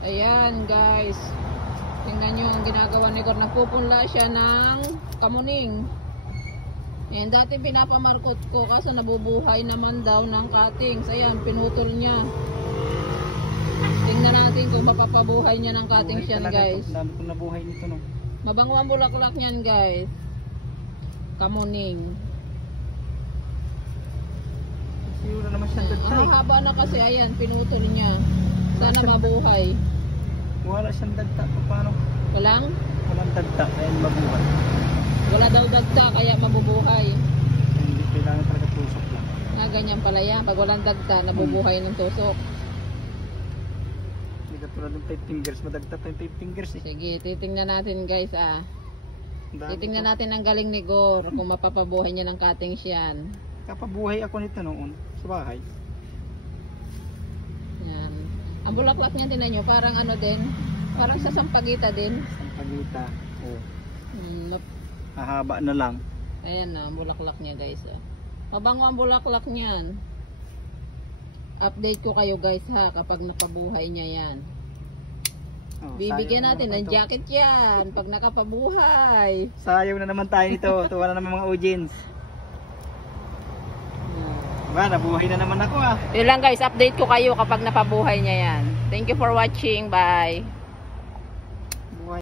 Ayan guys. Tingnan nyo ang ginagawa ni Gor. Nagpupunla siya ng kamuning. Ayan, dati pinapamarkot ko kaso nabubuhay naman daw ng cuttings. Ayan, pinutol niya. Tingnan natin kung mapapabuhay niya ng cuttings yan guys. Dami kong nabuhay nito no. Mabango ang bulaklak niyan guys. Kamuning. Siguro naman siyang dagtay. Ang haba na kasi, ayan, pinutol niya. Sana mabuhay. Wala siyang dagta. Paano? Walang? Walang dagta. Ayan mabuhay. Wala daw dagta, kaya mabubuhay. Hindi kailangan talaga tusok lang. Na ganyan pala yan. Pag walang dagta, nabubuhay ng tusok. Hindi ka tulad ng 5 fingers. Madagta pa yung 5 fingers eh. Sige, titingnan natin guys ah. Titingnan natin ang galing ni Gor kung mapapabuhay niya ng cuttings yan. Kapabuhay ako nito noon sa bahay. Yan. Ang bulaklak niya, tinan nyo, parang ano din, parang sa sampagita din. Sampagita. Oh. Nap- Hahaba na lang. Ayan na, ang bulaklak niya guys. Oh. Mabango ang bulaklak niyan. Update ko kayo guys ha, kapag napabuhay niya yan. Oh, Bibigyan natin ng jacket yan, pag nakapabuhay. Sayang na naman tayo nito. Tuwa na naman mga audience. Ba, nabuhay na naman ako ah. Yun lang guys, update ko kayo kapag napabuhay niya yan. Thank you for watching, bye.